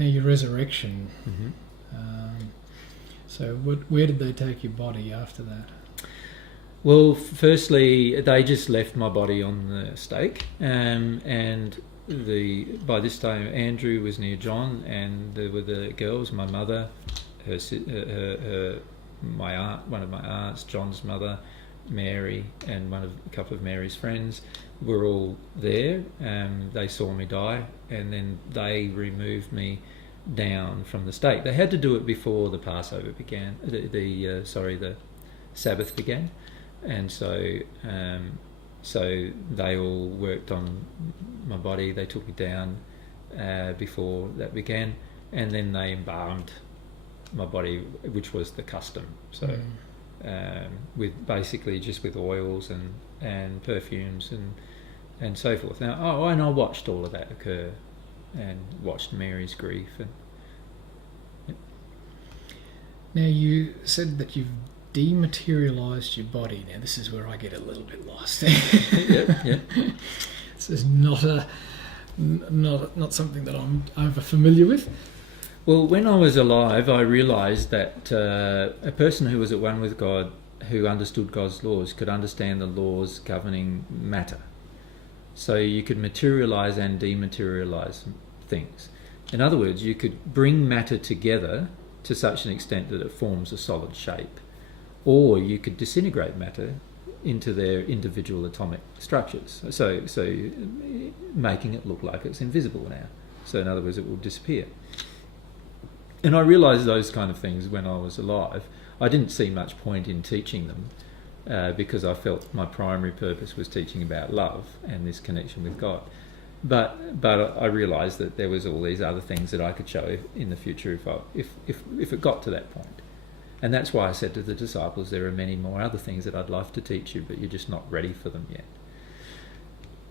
Now your resurrection. Mm-hmm. So where did they take your body after that? Well, firstly, they just left my body on the stake, and by this time Andrew was near John, and there were the girls, my mother, my aunt, one of my aunts, John's mother, Mary, and a couple of Mary's friends were all there. They saw me die, and then they removed me down from the stake. They had to do it before the Passover began. The Sabbath began, and so they all worked on my body. They took me down before that began, and then they embalmed my body, which was the custom. So with basically just with oils and perfumes and so forth. Now, and I watched all of that occur, and watched Mary's grief. Now you said that you've dematerialised your body. Now this is where I get a little bit lost. Yeah. This is not something that I'm over familiar with. Well, when I was alive, I realised that a person who was at one with God, who understood God's laws, could understand the laws governing matter. So you could materialise and dematerialise things. In other words, you could bring matter together to such an extent that it forms a solid shape, or you could disintegrate matter into their individual atomic structures. So making it look like it's invisible now. So in other words, it will disappear. And I realised those kind of things when I was alive. I didn't see much point in teaching them because I felt my primary purpose was teaching about love and this connection with God. But I realised that there was all these other things that I could show in the future if it got to that point. And that's why I said to the disciples, there are many more other things that I'd love to teach you, but you're just not ready for them yet.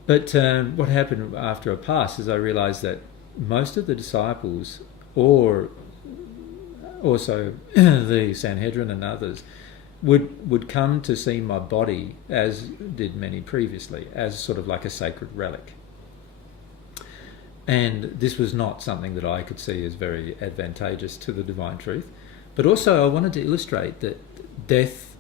But what happened after I passed is I realised that most of the disciples, or also the Sanhedrin and others, would come to see my body, as did many previously, as sort of like a sacred relic. And this was not something that I could see as very advantageous to the divine truth. But also I wanted to illustrate that death,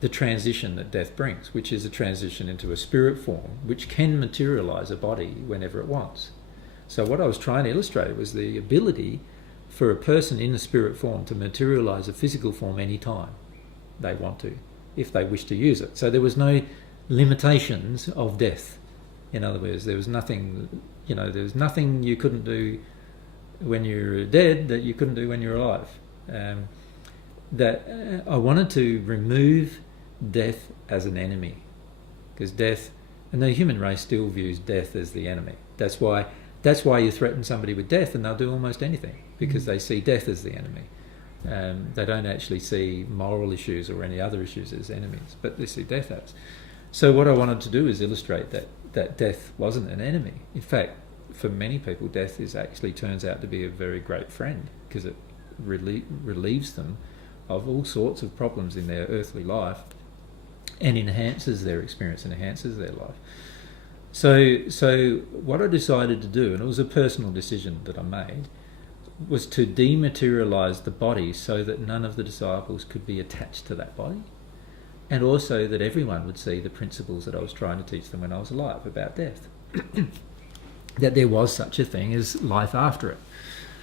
the transition that death brings, which is a transition into a spirit form, which can materialise a body whenever it wants. So what I was trying to illustrate was the ability for a person in a spirit form to materialise a physical form any time they want to, if they wish to use it. So there was no limitations of death. In other words, there was nothing, there was nothing you couldn't do when you're dead that you couldn't do when you're alive. I wanted to remove death as an enemy, because death, and the human race still views death as the enemy. That's why you threaten somebody with death and they'll do almost anything, because they see death as the enemy. They don't actually see moral issues or any other issues as enemies, but they see death as. So what I wanted to do is illustrate that death wasn't an enemy. In fact, for many people, death actually turns out to be a very great friend, because it relieves them of all sorts of problems in their earthly life and enhances their experience and enhances their life. So what I decided to do, and it was a personal decision that I made, was to dematerialise the body so that none of the disciples could be attached to that body, and also that everyone would see the principles that I was trying to teach them when I was alive about death. That there was such a thing as life after it.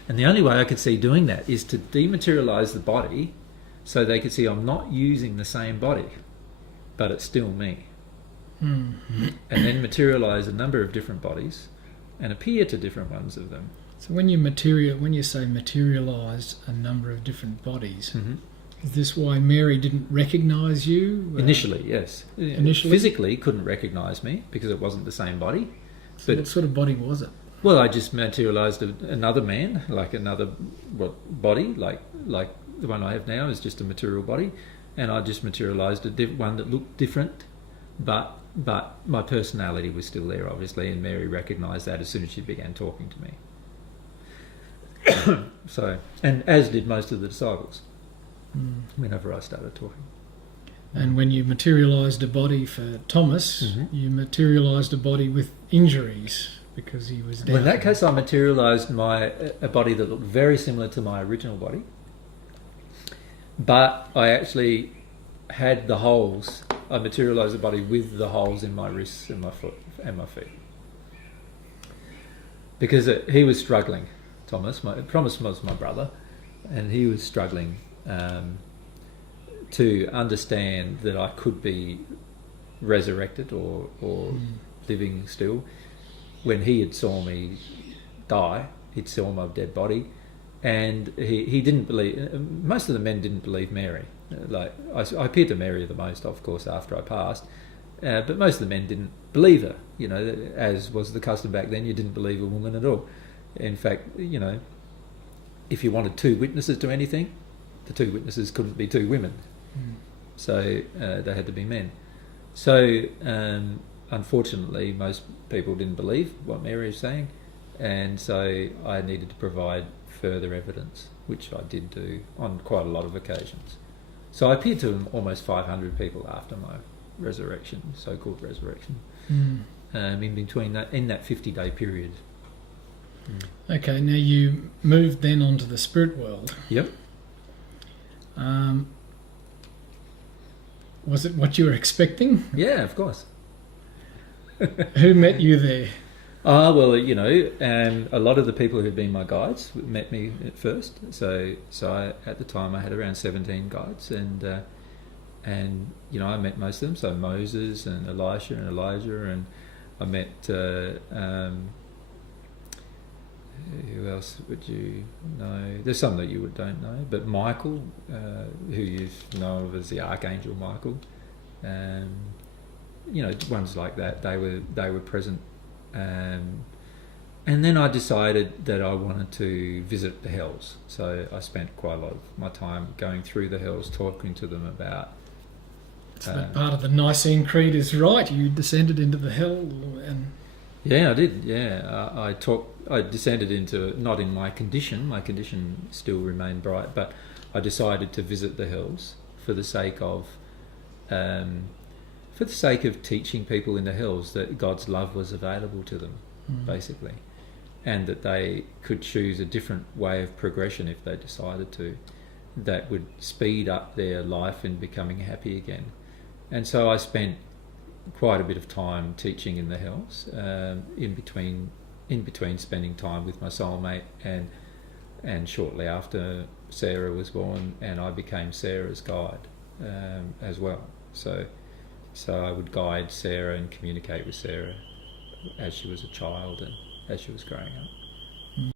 And the only way I could see doing that is to dematerialise the body so they could see I'm not using the same body, but it's still me. Mm-hmm. And then materialise a number of different bodies and appear to different ones of them. So when you say materialised a number of different bodies, is this why Mary didn't recognise you? Initially, yes. Initially? Physically couldn't recognise me because it wasn't the same body. So what sort of body was it? Well, I just materialised another man, like another body, like the one I have now is just a material body, and I just materialised one that looked different, but my personality was still there, obviously, and Mary recognised that as soon as she began talking to me. So, and as did most of the disciples, whenever I started talking. And when you materialised a body for Thomas, you materialised a body with injuries. because he was Well, in that doubting. case, I materialised a body that looked very similar to my original body, but I actually had the holes. I materialised the body with the holes in my wrists and my foot and my feet, because he was struggling. Thomas was my brother, and he was struggling to understand that I could be resurrected or living still. When he had saw me die, he'd saw my dead body, and he didn't believe. Most of the men didn't believe Mary. Like I appeared to Mary the most, of course, after I passed, but most of the men didn't believe her. You know, as was the custom back then, you didn't believe a woman at all. In fact, you know, if you wanted two witnesses to anything, the two witnesses couldn't be two women, so they had to be men. So unfortunately, most people didn't believe what Mary was saying, and so I needed to provide further evidence, which I did do on quite a lot of occasions. So I appeared to almost 500 people after my resurrection, so-called resurrection, in between that, in that 50-day period. Okay, now you moved then onto the spirit world. Yep. Was it what you were expecting? Yeah, of course. Who met you there? Well, you know, a lot of the people who had been my guides met me at first. So at the time I had around 17 guides, and you know, I met most of them. So Moses and Elisha and Elijah, and I met who else would you know? There's some that you don't know, but Michael, who you know of as the Archangel Michael, you know, ones like that. They were present. And then I decided that I wanted to visit the hells. So I spent quite a lot of my time going through the hells, talking to them about. So that part of the Nicene Creed is right. You descended into the hell, and Yeah, I did. Yeah, I descended into, not in my condition. My condition still remained bright, but I decided to visit the hells for the sake of teaching people in the hills that God's love was available to them, basically, and that they could choose a different way of progression if they decided to, that would speed up their life in becoming happy again. And so I spent quite a bit of time teaching in the hills, in between spending time with my soulmate, and shortly after Sarah was born, and I became Sarah's guide as well. So I would guide Sarah and communicate with Sarah as she was a child and as she was growing up.